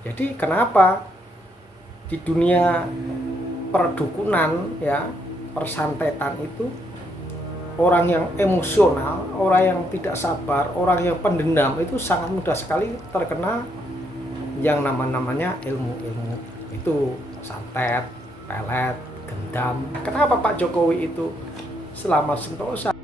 Jadi kenapa di dunia perdukunan ya, persantetan itu orang yang emosional, orang yang tidak sabar, orang yang pendendam itu sangat mudah sekali terkena yang namanya ilmu-ilmu itu, santet, pelet, gendam. Kenapa Pak Jokowi itu selama Sentosa?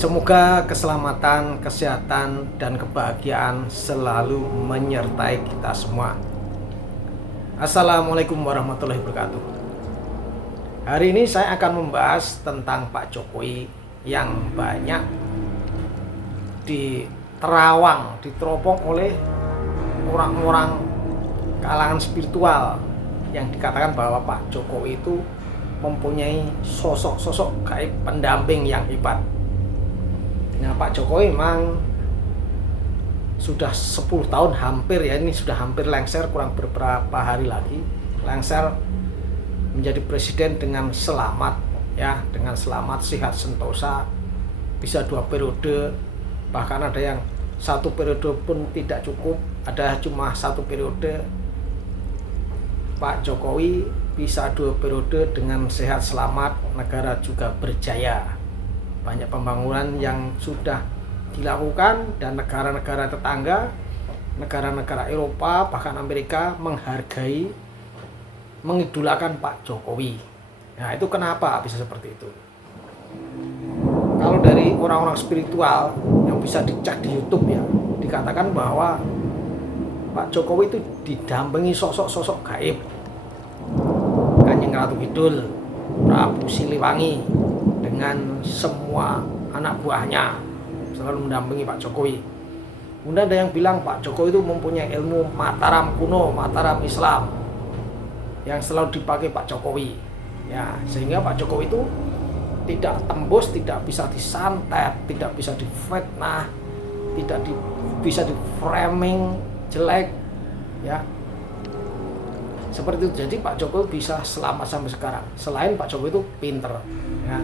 Semoga keselamatan, kesehatan, dan kebahagiaan selalu menyertai kita semua. Assalamualaikum warahmatullahi wabarakatuh. Hari ini saya akan membahas tentang Pak Jokowi yang banyak diterawang, diteropong oleh orang-orang kalangan spiritual yang dikatakan bahwa Pak Jokowi itu mempunyai sosok-sosok gaib pendamping yang hebat. Nah, Pak Jokowi memang sudah 10 tahun hampir ya, ini sudah hampir lengser, kurang beberapa hari lagi lengser menjadi presiden dengan selamat ya, dengan selamat, sehat sentosa, bisa 2 periode, bahkan ada yang 1 periode pun tidak cukup, ada cuma 1 periode. Pak Jokowi bisa 2 periode dengan sehat selamat, negara juga berjaya. Banyak pembangunan yang sudah dilakukan dan negara-negara tetangga, negara-negara Eropa, bahkan Amerika menghargai, mengidolakan Pak Jokowi. Nah, itu kenapa bisa seperti itu? Kalau dari orang-orang spiritual yang bisa dicek di YouTube ya, dikatakan bahwa Pak Jokowi itu didampingi sosok-sosok gaib. Kanjeng Ratu Kidul, Prabu Siliwangi, dengan semua anak buahnya selalu mendampingi Pak Jokowi. Kemudian ada yang bilang Pak Jokowi itu mempunyai ilmu Mataram kuno, Mataram Islam yang selalu dipakai Pak Jokowi. Ya, sehingga Pak Jokowi itu tidak tembus, tidak bisa disantet, tidak bisa difitnah, tidak bisa di framing jelek, ya. Seperti itu. Jadi Pak Jokowi bisa selamat sampai sekarang. Selain Pak Jokowi itu pinter, ya,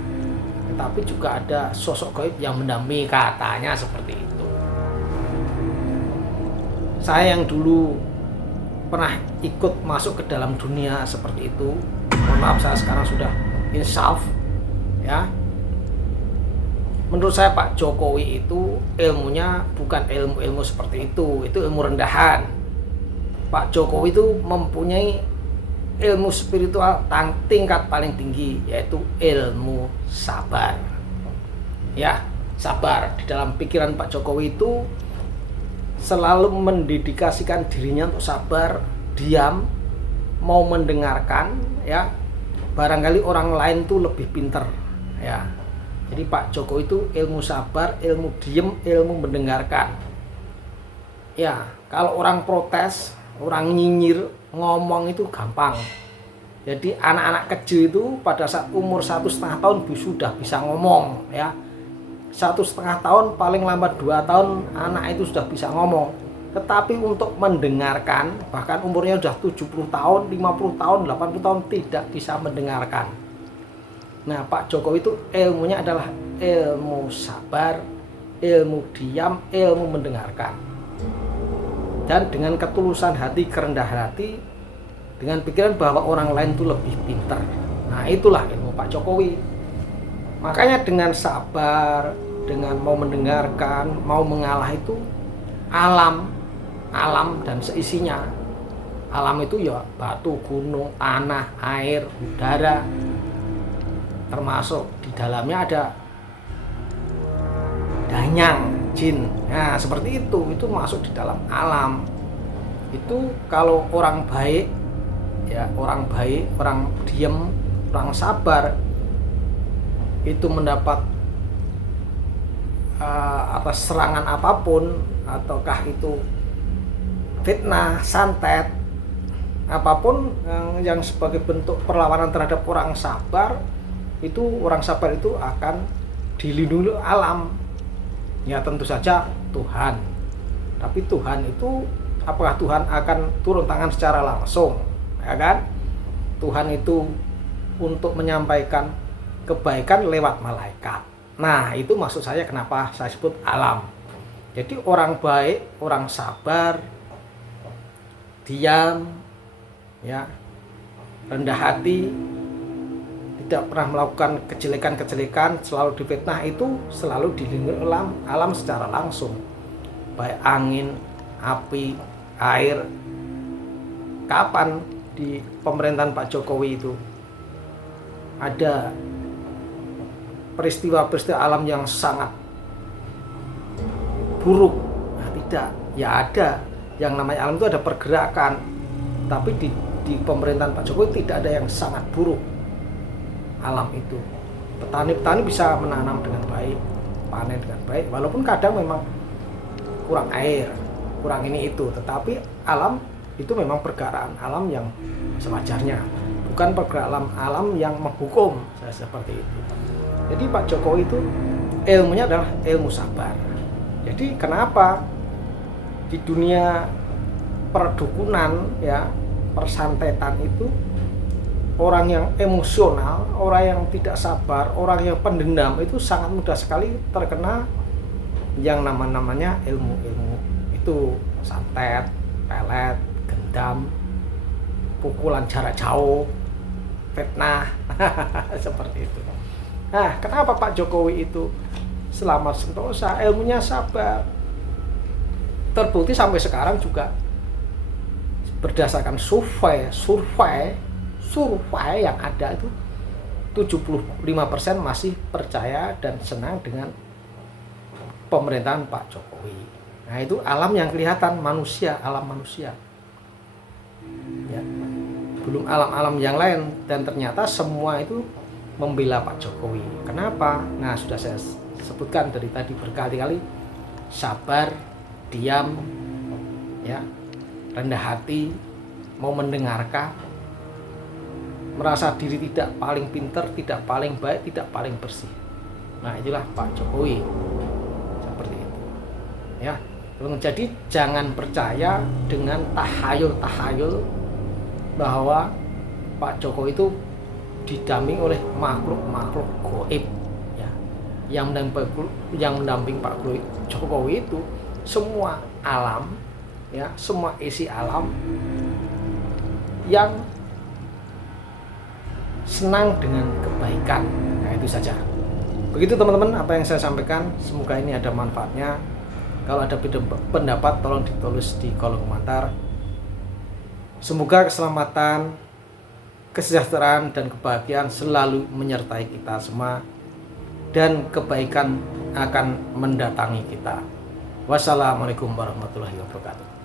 tetapi juga ada sosok gaib yang mendampingi, katanya seperti itu. Saya yang dulu pernah ikut masuk ke dalam dunia seperti itu, mohon maaf saya sekarang sudah insaf, ya. Menurut saya Pak Jokowi itu ilmunya bukan ilmu-ilmu seperti itu ilmu rendahan. Pak Jokowi itu mempunyai ilmu spiritual tingkat paling tinggi, yaitu ilmu sabar. Ya, sabar. Di dalam pikiran Pak Jokowi itu selalu mendedikasikan dirinya untuk sabar, diam, mau mendengarkan, ya. Barangkali orang lain tuh lebih pinter, ya. Jadi Pak Jokowi itu ilmu sabar, ilmu diem, ilmu mendengarkan. Ya, kalau orang protes, orang nyinyir, ngomong itu gampang. Jadi anak-anak kecil itu pada saat umur 1,5 tahun sudah bisa ngomong, ya. 1,5 tahun, paling lambat 2 tahun anak itu sudah bisa ngomong. Tetapi untuk mendengarkan, bahkan umurnya sudah 70 tahun, 50 tahun, 80 tahun tidak bisa mendengarkan. Nah, Pak Jokowi itu ilmunya adalah ilmu sabar, ilmu diam, ilmu mendengarkan. Dan dengan ketulusan hati, kerendahan hati, dengan pikiran bahwa orang lain itu lebih pintar. Nah, itulah ilmu Pak Jokowi. Makanya dengan sabar, dengan mau mendengarkan, mau mengalah itu alam dan seisinya. Alam itu ya batu, gunung, tanah, air, udara, termasuk di dalamnya ada danyang, jin. Nah, seperti itu masuk di dalam alam. Itu kalau orang baik, ya, orang baik, orang diam, orang sabar, itu mendapat atas serangan apapun, ataukah itu fitnah, santet, apapun yang sebagai bentuk perlawanan terhadap orang sabar, itu orang sabar itu akan dilindungi alam. Ya, tentu saja Tuhan. Tapi Tuhan itu, apakah Tuhan akan turun tangan secara langsung? Ya kan? Tuhan itu untuk menyampaikan kebaikan lewat malaikat. Nah, itu maksud saya kenapa saya sebut alam. Jadi orang baik, orang sabar, diam, ya, rendah hati, tidak pernah melakukan kejelekan-kejelekan, selalu difitnah, itu selalu dilindungi alam secara langsung. Baik angin, api, air. Kapan di pemerintahan Pak Jokowi itu ada peristiwa-peristiwa alam yang sangat buruk? Nah, tidak. Ya ada. Yang namanya alam itu ada pergerakan. Tapi di pemerintahan Pak Jokowi tidak ada yang sangat buruk alam itu. Petani-petani bisa menanam dengan baik, panen dengan baik, walaupun kadang memang kurang air, kurang ini itu. Tetapi alam itu memang pergerakan alam yang sewajarnya, bukan pergerakan alam yang menghukum, seperti itu. Jadi Pak Jokowi itu ilmunya adalah ilmu sabar. Jadi kenapa di dunia perdukunan, ya, persantetan itu orang yang emosional, orang yang tidak sabar, orang yang pendendam itu sangat mudah sekali terkena yang namanya ilmu-ilmu itu, santet, pelet, gendam, pukulan jarak jauh, fitnah, seperti itu. Nah, kenapa Pak Jokowi itu selamat sentosa, ilmunya sabar? Terbukti sampai sekarang juga berdasarkan survei yang ada itu 75% masih percaya dan senang dengan pemerintahan Pak Jokowi. Nah, itu alam yang kelihatan, manusia, alam manusia. Ya. Belum alam-alam yang lain, dan ternyata semua itu membela Pak Jokowi. Kenapa? Nah, sudah saya sebutkan dari tadi berkali-kali, sabar, diam, ya, rendah hati, mau mendengarkan, merasa diri tidak paling pintar, tidak paling baik, tidak paling bersih. Nah, itulah Pak Jokowi, seperti itu, ya. Jadi jangan percaya dengan tahayul bahwa Pak Jokowi itu didampingi oleh makhluk gaib, ya. Yang mendamping Pak Jokowi itu semua alam, ya, semua isi alam yang senang dengan kebaikan. Nah, itu saja. Begitu teman-teman apa yang saya sampaikan, semoga ini ada manfaatnya. Kalau ada pendapat tolong ditulis di kolom komentar. Semoga keselamatan, kesejahteraan dan kebahagiaan selalu menyertai kita semua, dan kebaikan akan mendatangi kita. Wassalamualaikum warahmatullahi wabarakatuh.